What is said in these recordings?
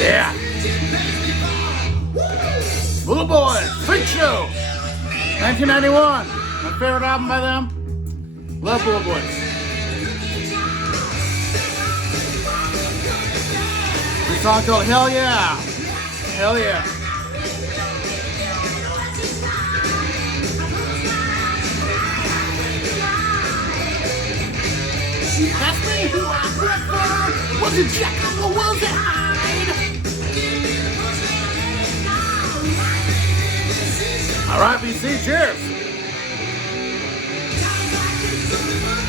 Yeah. Little Boys, Freak Show, 1991. My favorite album by them. Love Little Boys. A song called Hell Yeah. Hell Yeah. That's me who I prefer. Was a jack of the world to hide. All right, BC, cheers.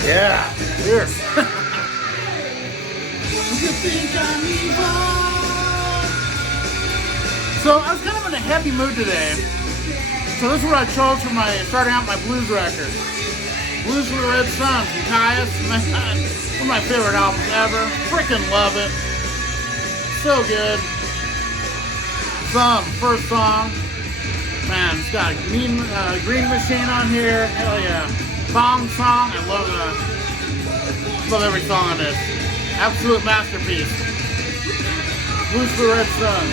Yeah, cheers. You think I'm evil? So I was kind of in a heavy mood today. So this is what I chose for starting out my blues record. Blues for the Red Sun from Caius. One of my favorite albums ever. Freaking love it. So good. First song. Man, it's got a Green Machine on here. Hell yeah. Song. I love that. Love every song on this. Absolute masterpiece. Blues for the Red Sun.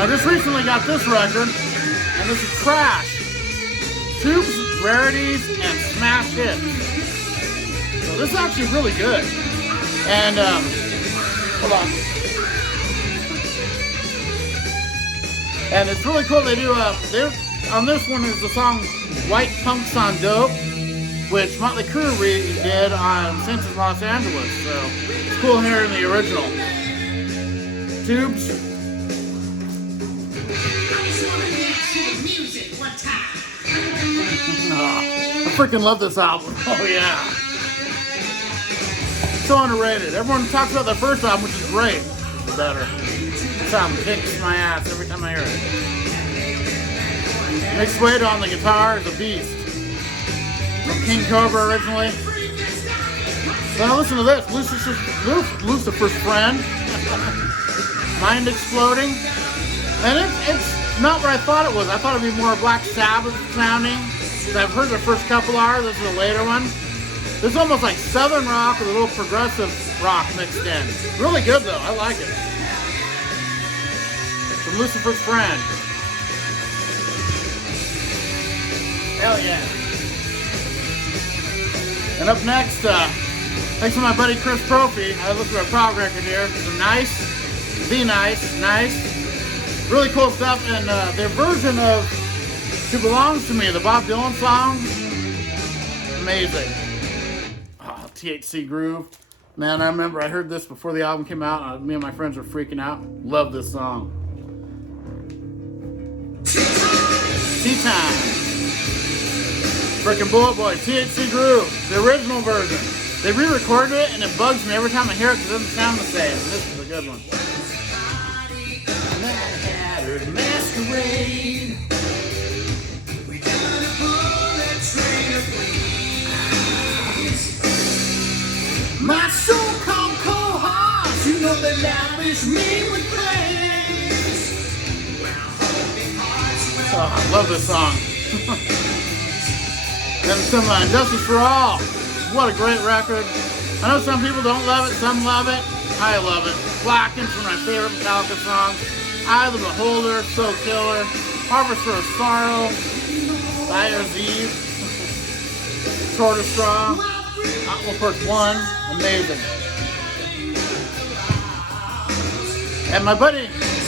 I just recently got this record, and this is Trash. Tubes, Rarities, and Smash Hits. So this is actually really good. And, hold on. And it's really cool. They do, on this one is the song White Punks on Dope, which Motley Crue redid on Saints of Los Angeles. So it's cool hearing the original. Tubes. I freaking love this album. Oh yeah. So underrated. Everyone talks about their first album, which is great. It's better. This album kicks my ass every time I hear it. Nick Suede on the guitar is a beast. From King Cobra originally. So now listen to this. Lucifer's Friend. Mind Exploding. And it's not what I thought it was. I thought it'd be more Black Sabbath sounding. I've heard the first couple are. This is a later one. This is almost like southern rock with a little progressive rock mixed in. Really good though. I like it. From Lucifer's Friend. Hell yeah. And up next, thanks to my buddy Chris Prophy. I listened to a prog record here. Some Nice. Really cool stuff. And their version of She Belongs to Me, the Bob Dylan song. Amazing. Oh, THC Groove. Man, I remember I heard this before the album came out. And me and my friends were freaking out. Love this song. Tea Time. Freaking Bullet Boy, THC Groove, the original version. They re-recorded it and it bugs me every time I hear it because it doesn't sound the same. This is a good one. Masquerade. We gotta pull that train of fleas. My so-called cold heart, you know they lavish me with praise. Oh, I love this song. Then some Justice for All. What a great record. I know some people don't love it, some love it. I love it. Blackened's one of my favorite Metallica songs. Eye of the Beholder, so killer. Harvester of Sorrow. Dyer's Eve. Sword of Straw. Aqua Perk 1. Amazing. And my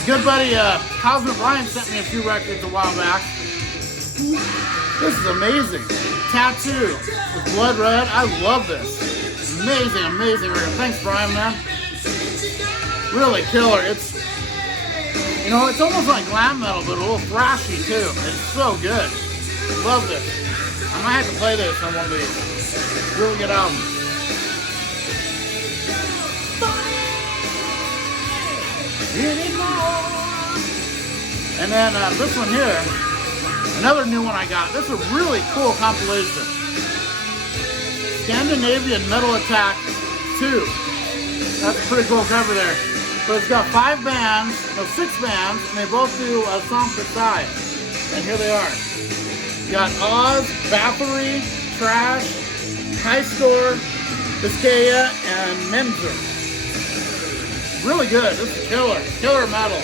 good buddy, Cosmo Bryan sent me a few records a while back. This is amazing. Tattoo with Blood Red. I love this. Amazing record. Thanks, Brian, man. Really killer. It's almost like glam metal, but a little thrashy too. It's so good. Love this. I might have to play this on one of these. Really good album. And then this one here. Another new one I got. This is a really cool compilation. Scandinavian Metal Attack 2. That's a pretty cool cover there. So it's got 6 bands, and they both do a song per side. And here they are. You got Oz, Bathory, Trash, High Score, Biscaya, and Menzer. really good. This is killer. Killer metal.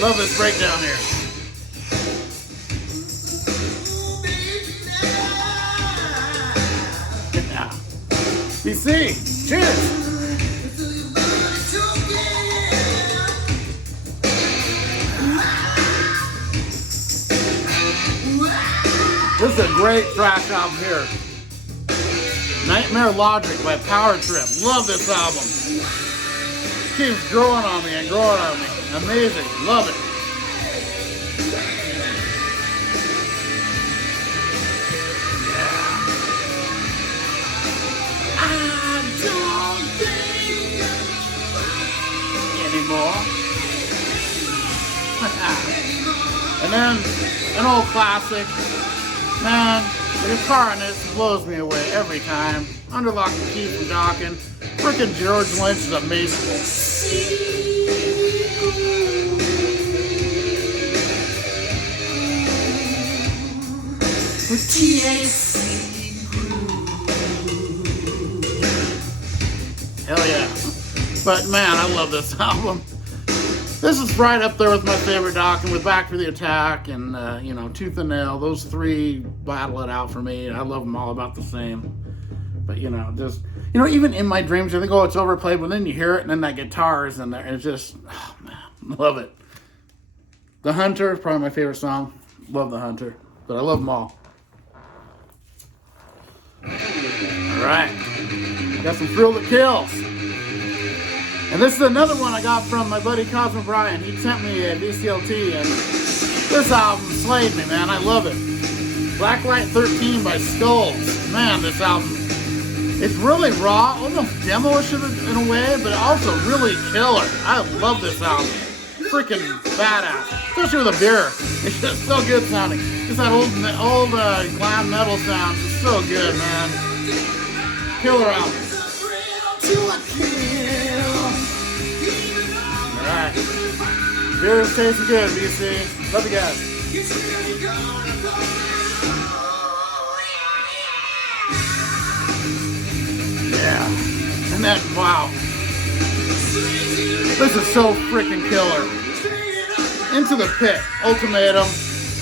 Love this breakdown here. Yeah. BC, cheers. This is a great thrash album here. Nightmare Logic by Power Trip. Love this album. Keeps growing on me and growing on me. Amazing. Love it. I don't think anymore. And then an old classic. Man, the guitar in this blows me away every time. Under Lock and Key from Dawkins. Frickin' George Lynch is amazing. Hell yeah. But man, I love this album. This is right up there with my favorite Dawkins, with Back for the Attack and, you know, Tooth and Nail. Those three battle it out for me. I love them all about the same. But, you know, just, you know, even in my dreams, I think, oh, it's overplayed, but then you hear it, and then that guitar is in there. It's just, oh, man, love it. The Hunter is probably my favorite song. Love The Hunter. But I love them all. All right. Got some Thrill That Kills. And this is another one I got from my buddy Cosmo Bryan. He sent me a VCLT, and this album slayed me, man. I love it. Blacklight 13 by Skulls. Man, this album, it's really raw, almost demo-ish in a way, but also really killer. I love this album. Freaking badass. Especially with a beer. It's just so good sounding. Just that old glam metal sound is so good, man. Killer album. Alright. Beer is tasting good, BC. Love you guys. Yeah. And then, wow. This is so freaking killer. Into the Pit, Ultimatum.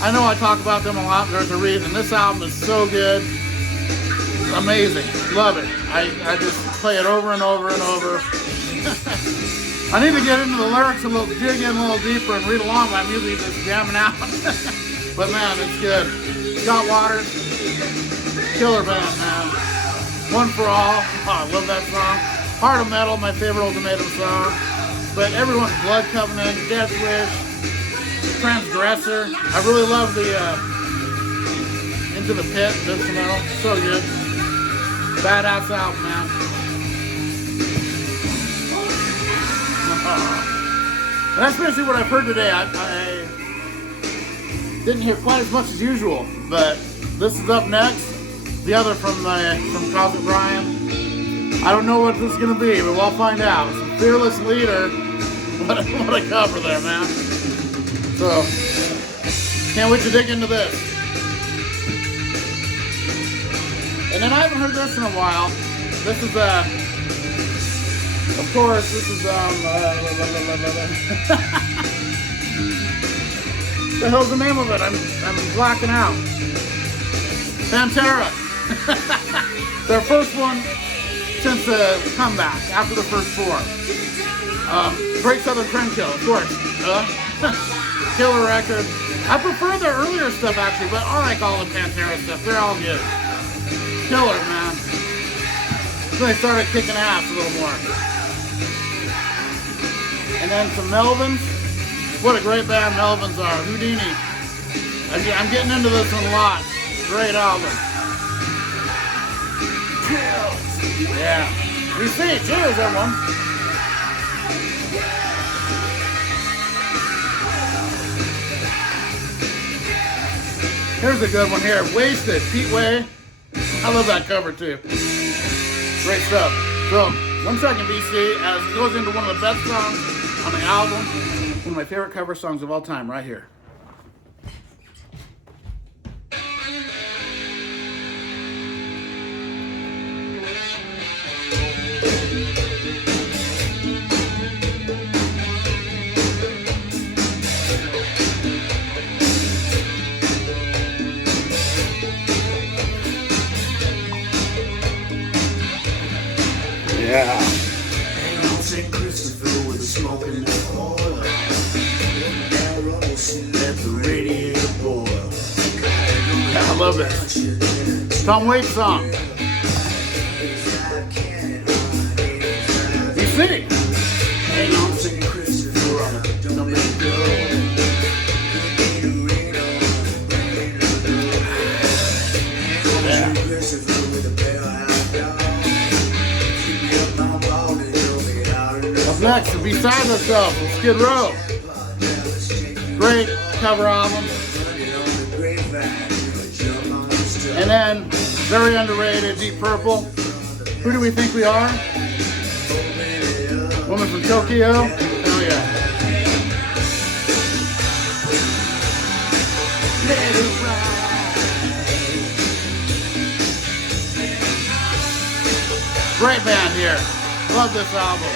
I know I talk about them a lot. There's a reason. This album is so good. Amazing. Love it. I just play it over and over and over. I need to get into the lyrics a little, dig in a little deeper and read along. I'm usually just jamming out. But man, it's good. Scott Waters, killer band, man. One for All. Oh, I love that song. Heart of Metal, my favorite Ultimatum song. But everyone's Blood Covenant, Death Wish, Transgressor. I really love the Into the Pit, Tipsy Metal. So good. Badass album, man. And that's basically what I've heard today. I didn't hear quite as much as usual, but this is up next. The other from Cosmic Bryan. I don't know what this is going to be, but we'll find out. Fearless Leader. What a cover there, man. So, can't wait to dig into this. And then I haven't heard this in a while. This is of course, this is the hell's the name of it? I'm blacking out. Pantera. Their first one since the comeback after the first four. Great Southern Trendkill, of course. Killer record. I prefer their earlier stuff actually, but I like all the Pantera stuff. They're all good. Killer, man. So they started kicking ass a little more. And then some Melvins. What a great band Melvins are. Houdini. I'm getting into this one a lot. Great album. Cheers. Yeah. We see. Cheers, everyone. Here's a good one here. Wasted. Pete Way. I love that cover too. Great stuff. So, 1 second, BC, as it goes into one of the best songs on the album. One of my favorite cover songs of all time, right here. Yeah. Hang on St. Christopher with a smoking oil. Let the radiator boil. Yeah, I love it. Tom Waits song. You see? Hang on St. Christopher on a number to go. Up next, Beside Herself with Skid Row. Great cover album. And then, very underrated, Deep Purple. Who do we think we are? Woman from Tokyo? Hell yeah. Let it ride. Great band here. Love this album.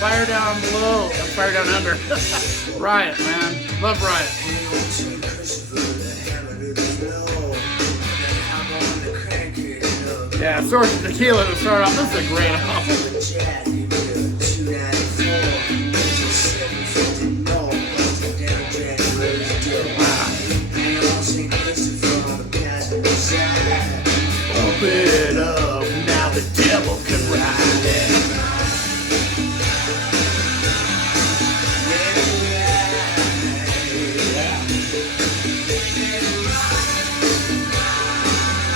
Fire Down Below. Fire Down Under. Riot, man. Love Riot. Yeah, Source of Tequila to start off. This is a great album. Open it up, now the devil can ride it.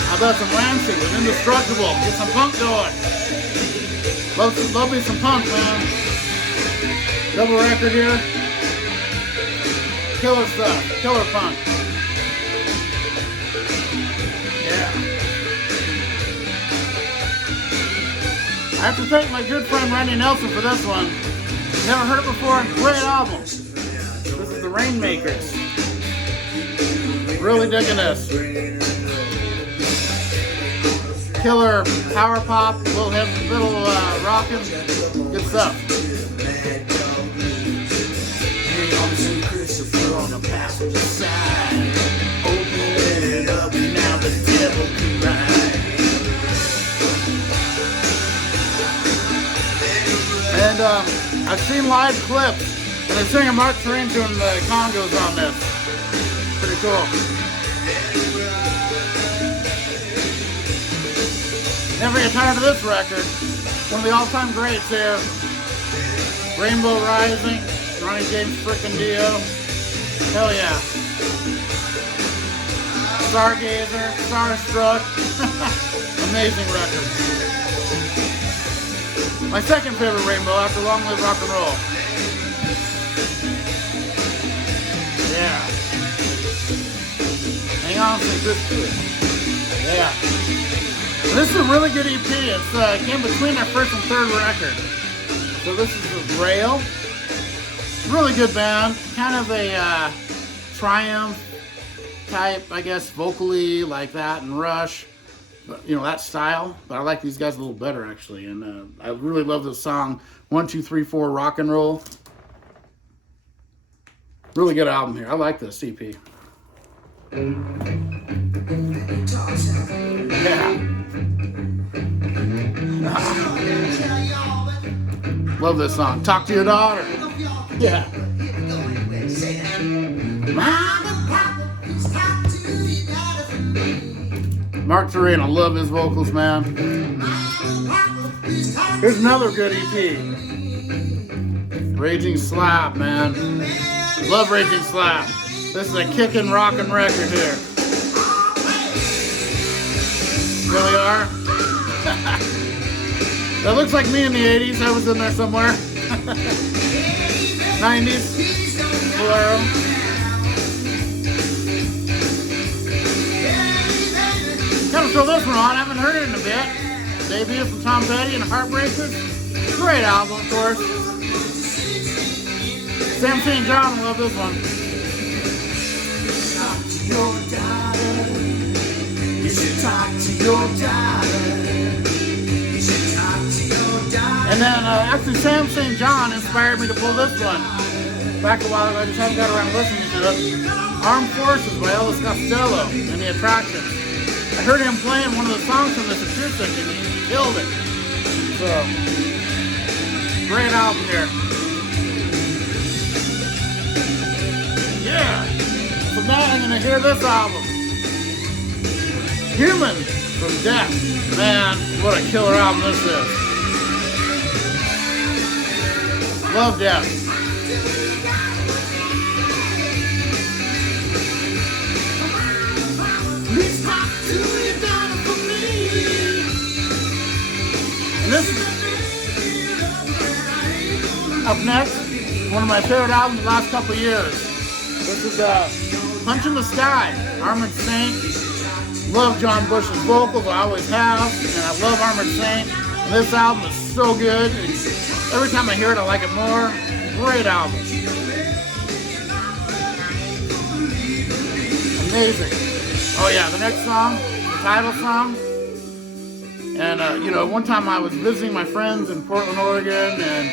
How about some Rancid with Indestructible? Get some punk going. Love me some punk, man. Double record here. Killer stuff. Killer punk. Yeah. I have to thank my good friend Randy Nelson for this one. Never heard it before. Great album. This is the Rainmakers. Really digging this. Killer power pop, little rockin', good stuff. Hang on to Christopher on the passenger side. Open it up, now the devil can ride. And I've seen live clips, and they're singing Mark Twain doing the congos on this. Pretty cool. Never get tired of this record. One of the all-time greats here. Rainbow Rising, Ronnie James frickin' Dio. Hell yeah. Stargazer, Starstruck. Amazing record. My second favorite Rainbow after Long Live Rock and Roll. Yeah. Hang on, say this to it. Yeah. This is a really good EP. It came between our first and third record. So this is the Rail. Really good band. Kind of a Triumph type, I guess, vocally like that, and Rush. But, you know, that style. But I like these guys a little better, actually. And I really love this song, 1, 2, 3, 4 Rock and Roll. Really good album here. I like this EP. Yeah. Love this song. Talk to Your Daughter. Yeah. Mark Twain, I love his vocals, man. Here's another good EP. Raging Slap, man. Love Raging Slap. This is a kickin' rockin' record here. Here we are. That looks like me in the 80s. I was in there somewhere. 90s. Bolero. Gotta throw this one on. I haven't heard it in a bit. Debut from Tom Petty and Heartbreakers. Great album, of course. Sam St. John, love this one. Talk to your daughter. You should talk to your daughter. You should talk to your daughter. And then actually Sam St. John inspired me to pull this one. Back a while ago, I just haven't got around listening to it. Armed Forces by Elvis Costello and the Attractions. I heard him playing one of the songs from this acoustic and he killed it. So Great album here. Yeah. From that, I'm gonna hear this album. Human from Death. Man, what a killer album this is. Love Death. And this is up next, one of my favorite albums the last couple of years. This is Punch in the Sky, Armored Saint. Love John Bush's vocals, I always have, and I love Armored Saint. And this album is so good. Every time I hear it, I like it more. Great album. Amazing. Oh yeah, the next song, the title song. And one time I was visiting my friends in Portland, Oregon, and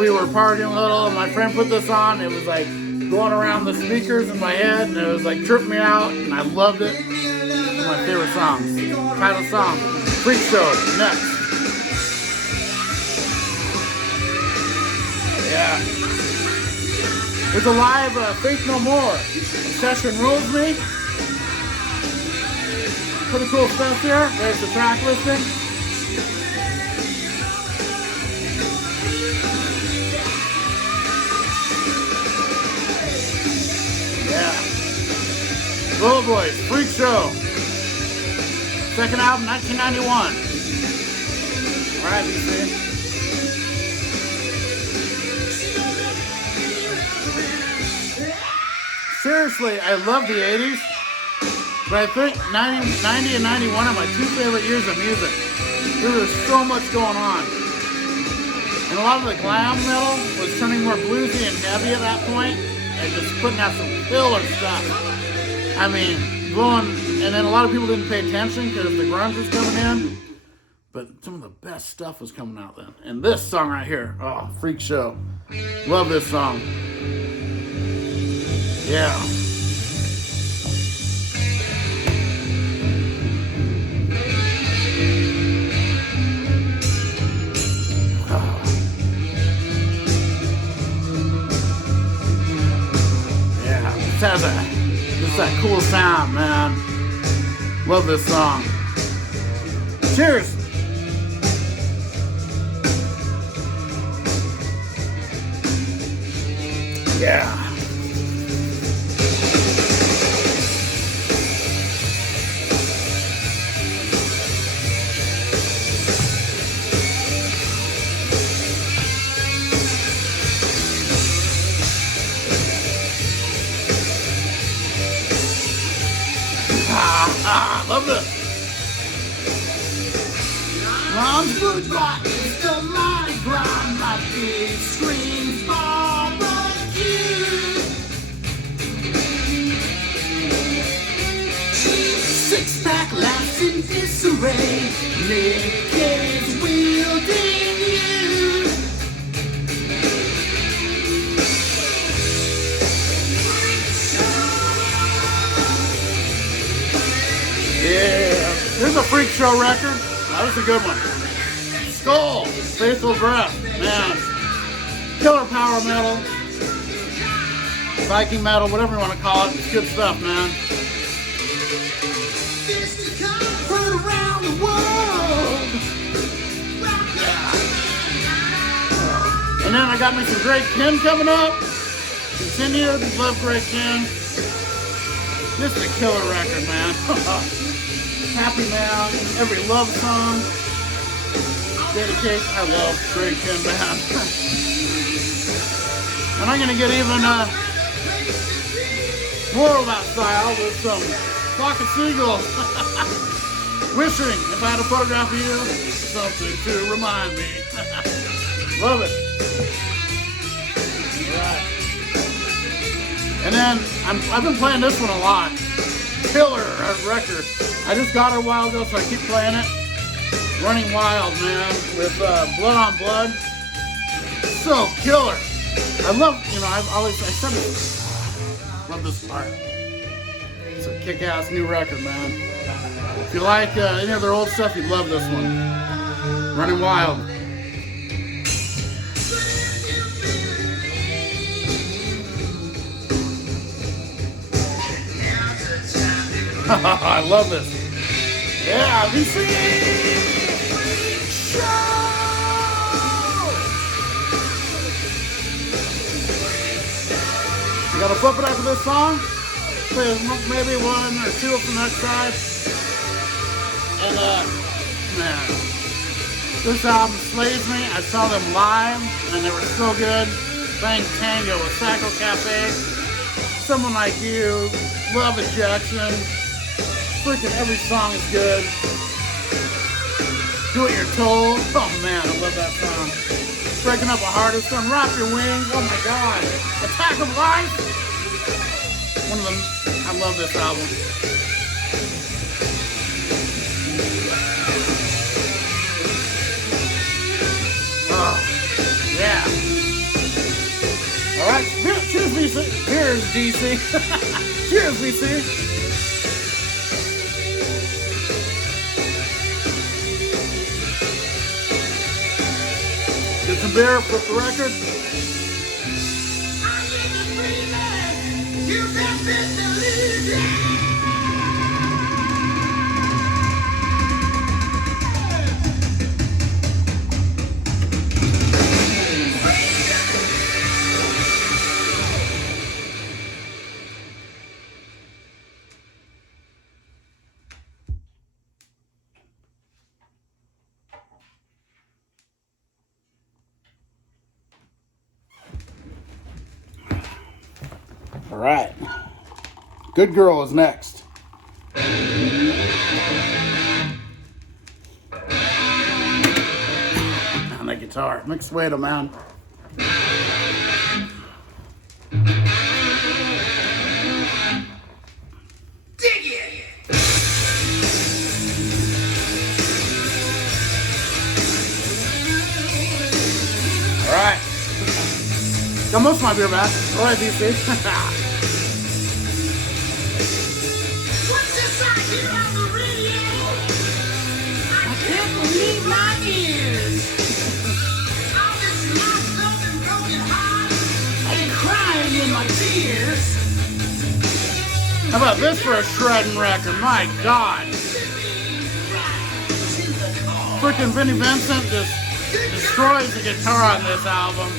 we were partying a little, and my friend put this on. It was like going around the speakers in my head, and it was like tripping me out, and I loved it. One of my favorite songs. Title song, Freak Show, next. Yeah. There's a live Faith No More. Obsession Rules Me. Pretty cool stuff here. There's the track listing. Yeah. Little Boys, Freak Show. Second album, 1991. Alright, BC. Seriously, I love the 80s. But I think 90 and 91 are my two favorite years of music. There was so much going on. And a lot of the glam metal was turning more bluesy and heavy at that point. And just putting out some killer stuff. I mean, and then a lot of people didn't pay attention because the grunge was coming in. But some of the best stuff was coming out then. And this song right here, oh, Freak Show. Love this song. Yeah. Just that cool sound, man. Love this song. Cheers. Yeah. Love this. Mom's food got the Mardi Gras, my big screen barbecue. Six-pack laughs in disarray, Nick is wielding you. Yeah, here's a Freak Show record. That was a good one. Skull, Faithful Breath, man. Killer power metal, Viking metal, whatever you want to call it. It's good stuff, man. Heard around the world. Yeah. And then I got me some Great Kin coming up. Continued, love Great Kin. This is a killer record, man. Happy Man, every love song, dedication. I love Great Kin, man. And I'm gonna get even more of that style with some Flock of Seagulls. Wishing if I had a photograph of you, something to remind me. Love it. All right. And then I've been playing this one a lot. Killer record. I just got it a while ago, so I keep playing it. Running Wild, man, with Blood on Blood. So killer. I love, I said it. Love this part. It's a kick-ass new record, man. If you like any of their old stuff, you'd love this one. Running Wild. I love this. Yeah, VC! Show! You gotta flip it after this song. Play maybe one or two from that side. And man, this album slays me. I saw them live and they were so good. Playing Tango with Psycho Cafe. Someone Like You. Love Ejection. Freaking every song is good. Do What You're Told. Oh man, I love that song. Breaking Up a Harder Song. Rock Your Wings. Oh my god. Attack of Life. One of them. I love this album. Oh, yeah. All right. Cheers, VC. Cheers, DC. Cheers, VC. Get some beer, flip the record. All right. Good Girl is next. On the guitar. Mixed Suedo, man. Dig it! All right. Got most of my beer back. All right, DC. How about this for a shredding record? My God. Freaking Vinnie Vincent just destroys the guitar on this album.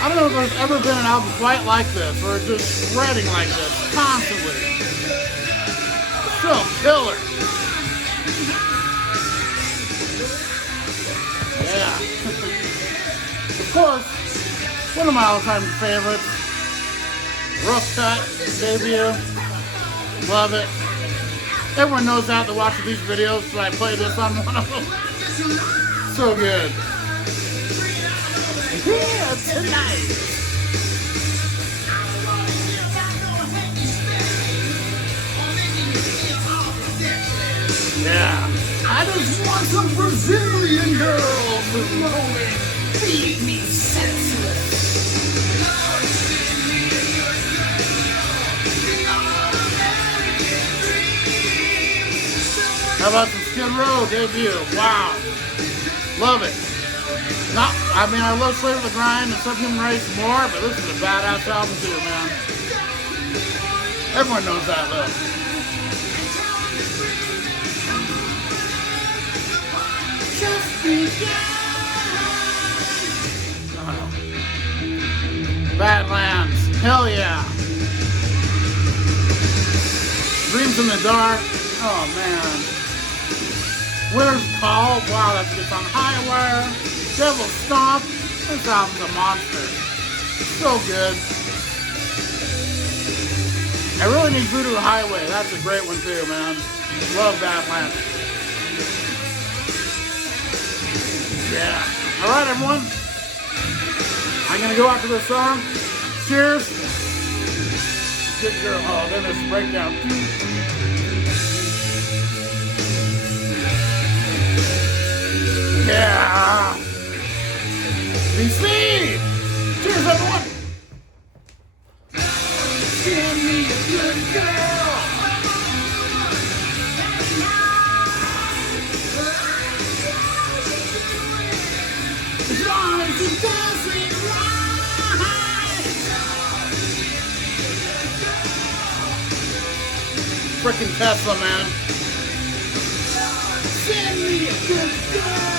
I don't know if there's ever been an album quite like this, where it's just shredding like this, constantly. Still killer. Yeah. Of course, one of my all-time favorites. Rough Cut debut. Love it. Everyone knows that watches these videos, so I play this on one of them. So good. Yeah, tonight. Yeah. I just want some Brazilian girls with rolling. Leave me senseless. How about some Skid Row debut? Wow. Love it. I mean, I love Slave of the Grind and Subhuman Race more, but this is a badass album too, man. Everyone knows that, though. Just Badlands. Hell yeah. Dreams in the Dark. Oh, man. Winter's Call. Wow, that's a good song. Highwire. Devil Stomp. This album's a monster. So good. I really need Voodoo Highway. That's a great one too, man. Love Badlands. Yeah. Alright, everyone. I'm going to go after this song. Cheers. Good girl. Oh, then there's a breakdown. Yeah. Be speed. Cheers, everyone. Give me a good girl. As long as it does it right. freaking Tesla, man. Send me a good girl.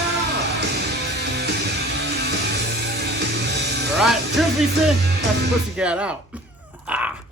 All right, cheers, VC. That's the Pussycat out.